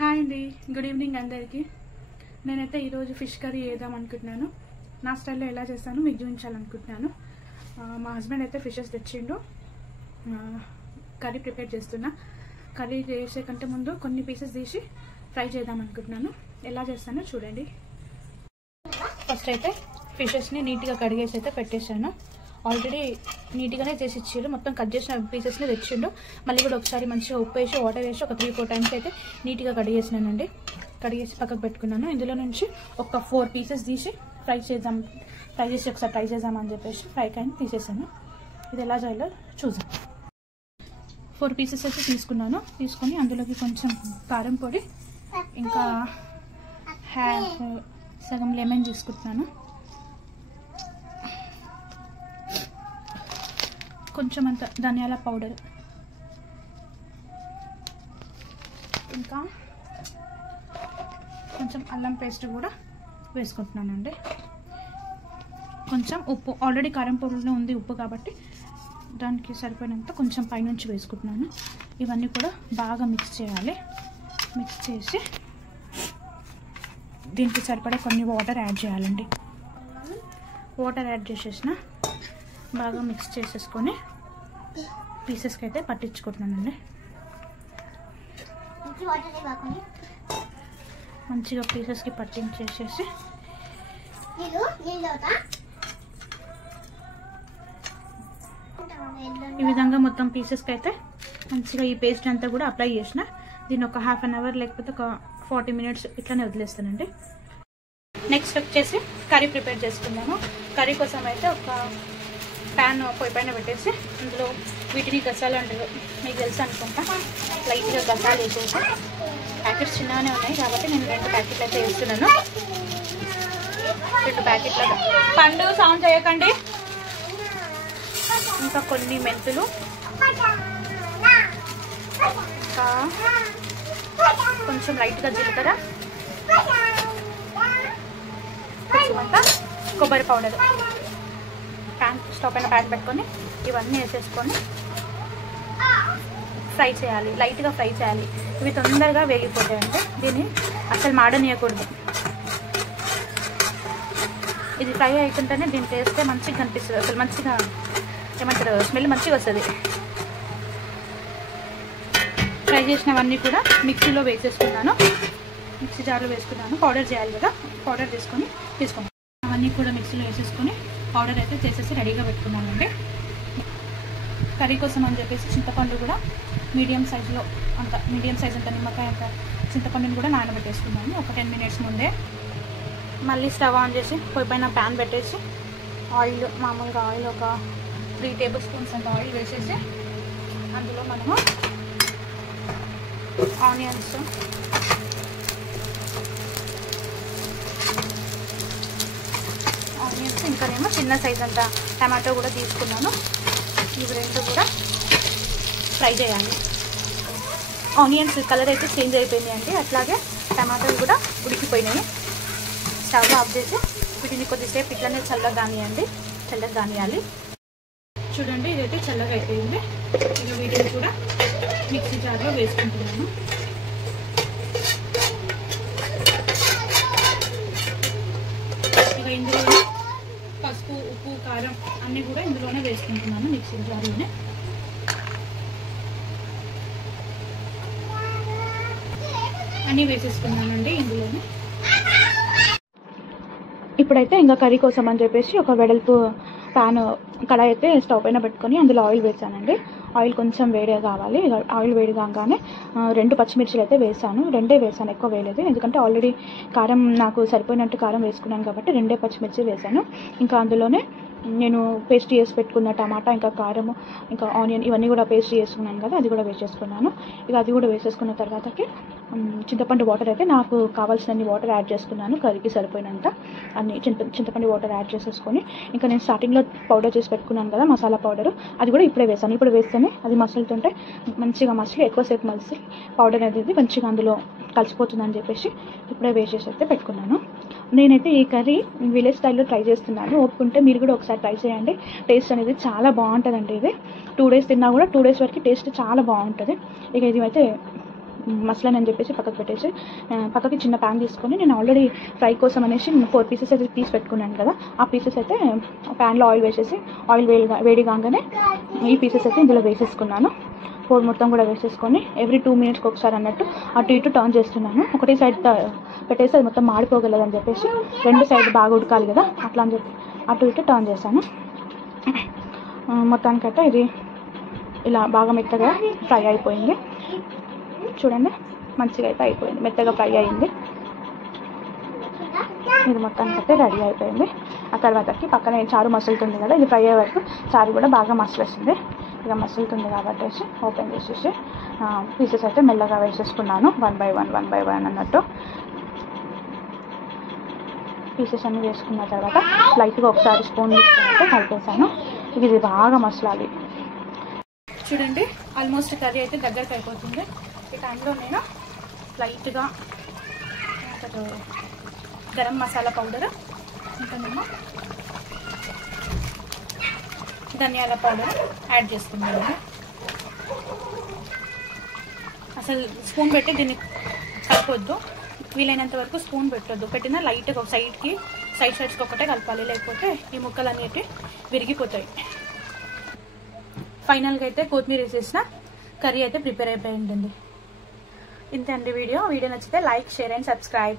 Hi అండి, good evening అందరికీ. నేనైతే ఈరోజు ఫిష్ కర్రీ చేద్దాం అనుకుంటున్నాను. నా స్టైల్లో ఎలా చేస్తానో మీకు చూపించాలనుకుంటున్నాను. మా హస్బెండ్ అయితే ఫిషెస్ తెచ్చిండు. కర్రీ ప్రిపేర్ చేస్తున్నా. కర్రీ చేసే కంటే ముందు కొన్ని పీసెస్ తీసి ఫ్రై చేద్దాం అనుకుంటున్నాను. ఎలా చేస్తానో చూడండి. ఫస్ట్ అయితే ఫిషెస్ని నీట్గా కడిగేసి అయితే పెట్టేశాను. ఆల్రెడీ నీట్గానే చేసి ఇచ్చారు. మొత్తం కట్ చేసిన పీసెస్ని తెచ్చిండు. మళ్ళీ కూడా ఒకసారి మంచిగా ఉప్పు వేసి వాటర్ వేసి ఒక 3-4 టైమ్స్ అయితే నీట్గా కడిగేసినానండి. కడిగేసి పక్కకు పెట్టుకున్నాను. ఇందులో నుంచి ఒక 4 పీసెస్ తీసి ఫ్రై చేసి ఒకసారి ట్రై చేద్దామని చెప్పేసి ఫ్రై కాయని తీసేసాను. ఇది ఎలా చేయాలో చూద్దాం. 4 పీసెస్ అయితే తీసుకొని అందులోకి కొంచెం కారం పొడి, ఇంకా సగం లెమన్ తీసుకుంటున్నాను. కొంచెం అంత ధనియాల పౌడర్, ఇంకా కొంచెం అల్లం పేస్ట్ కూడా వేసుకుంటున్నానండి. కొంచెం ఉప్పు, ఆల్రెడీ కారం పొడిలో ఉంది ఉప్పు కాబట్టి దానికి సరిపోయినంత కొంచెం పైనుంచి వేసుకుంటున్నాను. ఇవన్నీ కూడా బాగా మిక్స్ చేయాలి. మిక్స్ చేసి దీనికి సరిపడే కొన్ని వాటర్ యాడ్ చేయాలండి. వాటర్ యాడ్ చేసేసిన బాగా మిక్స్ చేసేసుకొని పీసెస్కి అయితే పట్టించుకుంటున్నానండి. మంచిగా పీసెస్కి పట్టించేసేసి ఈ విధంగా మొత్తం పీసెస్కి అయితే మంచిగా ఈ పేస్ట్ అంతా కూడా అప్లై చేసిన. దీన్ని ఒక 1/2 అవర్ లేకపోతే ఒక 40 మినిట్స్ ఇట్లానే వదిలేస్తానండి. నెక్స్ట్ వచ్చేసి కర్రీ ప్రిపేర్ చేసుకుందాము. కర్రీ కోసం అయితే ఒక ప్యాన్ పొయ్యి పైన పెట్టేసి అందులో వీటిని గసాలు అంటారు, మీకు తెలుసు అనుకుంటా. లైట్గా గసాలు వేసేసి, ప్యాకెట్స్ చిన్నగానే ఉన్నాయి కాబట్టి నేను 2 ప్యాకెట్లు అయితే వేస్తున్నాను. 2 ప్యాకెట్ల పండు సౌండ్ చేయకండి. ఇంకా కొన్ని మెంతులు, ఇంకా కొంచెం లైట్గా జీలకర్ర, కొంచెం అంతా కొబ్బరి పౌడర్. స్టవ్ పైన ప్యాన్ పెట్టుకొని ఇవన్నీ వేసేసుకొని ఫ్రై చేయాలి. లైట్గా ఫ్రై చేయాలి. ఇవి తొందరగా వేగిపోతాయంటే దీన్ని అసలు మాడనీయకూడదు. ఇది ఫ్రై అవుతుంటేనే దీన్ని టేస్తే మంచిగా కనిపిస్తుంది. అసలు మంచిగా ఏమంటారు, స్మెల్ మంచిగా వస్తుంది. ఫ్రై చేసినవన్నీ కూడా మిక్సీలో వేసేసుకున్నాను. మిక్సీ జార్లో వేసుకున్నాను. పౌడర్ చేయాలి కదా, పౌడర్ తీసుకున్నాను. అవన్నీ కూడా మిక్సీలో వేసేసుకొని పౌడర్ అయితే చేసేసి రెడీగా పెట్టుకున్నానండి. కర్రీ కోసం అని చెప్పేసి చింతపండు కూడా మీడియం సైజ్ అంత నిమ్మకాయ అంత చింతపండుని కూడా నానబెట్టేసుకున్నాను ఒక 10 మినిట్స్ ముందే. మళ్ళీ స్టవ్ ఆన్ చేసి పొయ్యి పైన ప్యాన్ పెట్టేసి ఆయిల్, మామూలుగా ఆయిల్ ఒక 3 టేబుల్ స్పూన్స్ అంత ఆయిల్ వేసేసి అందులో మనము ఆనియన్స్, ఇంకానేమో చిన్న సైజ్ అంత టమాటో కూడా తీసుకున్నాను. ఇవి 2 కూడా ఫ్రై చేయాలి. ఆనియన్స్ కలర్ అయితే చేంజ్ అయిపోయింది అండి. అట్లాగే టమాటోలు కూడా ఉడికిపోయినాయి. స్టవ్ ఆఫ్ చేసి వీటిని కొద్దిసేపు ఇట్లనే చల్లగా కానియాలి. చూడండి, ఇదైతే చల్లగా అయిపోయింది. ఇక వీటిని కూడా మిక్సీ జార్లో వేసుకుంటున్నాను. ఇక ఇందులో పసుపు, ఉప్పు, కారం అన్నీ కూడా ఇందులోనే వేసుకుంటున్నాను. మిక్సీ జార్లోనే అన్నీ వేసేసుకున్నానండి ఇందులోనే. ఇప్పుడైతే ఇంకా కర్రీ కోసం అని చెప్పేసి ఒక వెడల్పు కడాయి అయితే స్టవ్ పైన పెట్టుకొని అందులో ఆయిల్ వేసానండి. ఆయిల్ కొంచెం వేడిగా కావాలి. ఆయిల్ వేడి కాగానే 2 పచ్చిమిర్చిలు అయితే వేసాను. 2 వేసాను, ఎక్కువ వేయలేదు. ఎందుకంటే ఆల్రెడీ కారం నాకు సరిపోయినట్టు కారం వేసుకున్నాను కాబట్టి 2 పచ్చిమిర్చి వేసాను. ఇంకా అందులోనే నేను పేస్ట్ చేసి పెట్టుకున్న టమాటా, ఇంకా కారము, ఇంకా ఆనియన్ ఇవన్నీ కూడా పేస్ట్ చేసుకున్నాను కదా, అది కూడా వేసేసుకున్నాను. ఇక అది కూడా వేసేసుకున్న తర్వాతకి చింతపండు వాటర్ అయితే నాకు కావాల్సినన్ని వాటర్ యాడ్ చేసుకున్నాను. కర్రీకి సరిపోయినంత అన్ని చింతపండు వాటర్ యాడ్ చేసేసుకొని ఇంకా నేను స్టార్టింగ్లో పౌడర్ చేసి పెట్టుకున్నాను కదా మసాలా పౌడర్, అది కూడా ఇప్పుడే వేసాను. ఇప్పుడు వేస్తేనే అది మసులుతుంటే మంచిగా ఎక్కువసేపు పౌడర్ అనేది మంచిగా అందులో కలిసిపోతుందని చెప్పేసి ఇప్పుడే వేసేసి అయితే పెట్టుకున్నాను. నేనైతే ఈ కర్రీ విలేజ్ స్టైల్లో ట్రై చేస్తున్నాను. ఒప్పుకుంటే మీరు కూడా ఒకసారి ట్రై చేయండి. టేస్ట్ అనేది చాలా బాగుంటుందండి. ఇది 2 డేస్ తిన్నా కూడా 2 డేస్ వరకు టేస్ట్ చాలా బాగుంటుంది. ఇక ఇది అయితే మసలని చెప్పేసి పక్కకు పెట్టేసి పక్కకి చిన్న ప్యాన్ తీసుకొని నేను ఆల్రెడీ ఫ్రై కోసం అనేసి 4 పీసెస్ అయితే తీసి పెట్టుకున్నాను కదా, ఆ పీసెస్ అయితే ప్యాన్లో ఆయిల్ వేసేసి ఆయిల్ వేడి కాగానే ఈ పీసెస్ అయితే ఇందులో వేసేసుకున్నాను. 4 మొత్తం కూడా వేసేసుకొని ఎవ్రీ 2 మినిట్స్కి ఒకసారి అన్నట్టు అటు ఇటు టర్న్ చేస్తున్నాను. ఒకటే సైడ్ పెట్టేసి అది మొత్తం మాడిపోగలదని చెప్పేసి 2 సైడ్ బాగా ఉడకాలి కదా, అట్లా అని చెప్పి అటు ఇటు టర్న్ చేశాను. మొత్తానికైతే ఇది ఇలా బాగా మెత్తగా ఫ్రై అయిపోయింది. చూడండి, మంచిగా అయితే అయిపోయింది, మెత్తగా ఫ్రై అయింది. ఇది మొత్తానికైతే రెడీ అయిపోయింది. ఆ తర్వాతకి పక్కన చారు మసులుతుంది కదా, ఇది ఫ్రై అయ్యే వరకు చారు కూడా బాగా మసలేస్తుంది. ఇక మసులుతుంది కాబట్టి ఓపెన్ చేసేసి పీసెస్ అయితే మెల్లగా వేసేసుకున్నాను, 1 by 1 అన్నట్టు. పీసెస్ అన్నీ వేసుకున్న తర్వాత లైట్గా ఒకసారి స్పూన్ తీసుకుంటే కలిపేసాను. ఇది బాగా మసలాలి. చూడండి, ఆల్మోస్ట్ కర్రీ అయితే దగ్గరికి అయిపోతుంది. ఈ టైంలో నేను లైట్గా గరం మసాలా పౌడర్, ఇంకేమో ధనియాల పౌడర్ యాడ్ చేసుకున్నాను. అసలు స్పూన్ పెట్టి దీన్ని కలపొద్దు, వీలైనంత వరకు స్పూన్ పెట్టొద్దు. పెట్టినా లైట్గా ఒక సైడ్స్కి ఒకటే కలపాలి, లేకపోతే ఈ ముక్కలు అనేవి విరిగిపోతాయి. ఫైనల్గా అయితే కొత్తిమీర వేసేసిన కర్రీ అయితే ప్రిపేర్ అయిపోయి ఉంటుంది. ఇంతే అండి వీడియో నచ్చితే లైక్, షేర్ అండ్ సబ్స్క్రైబ్.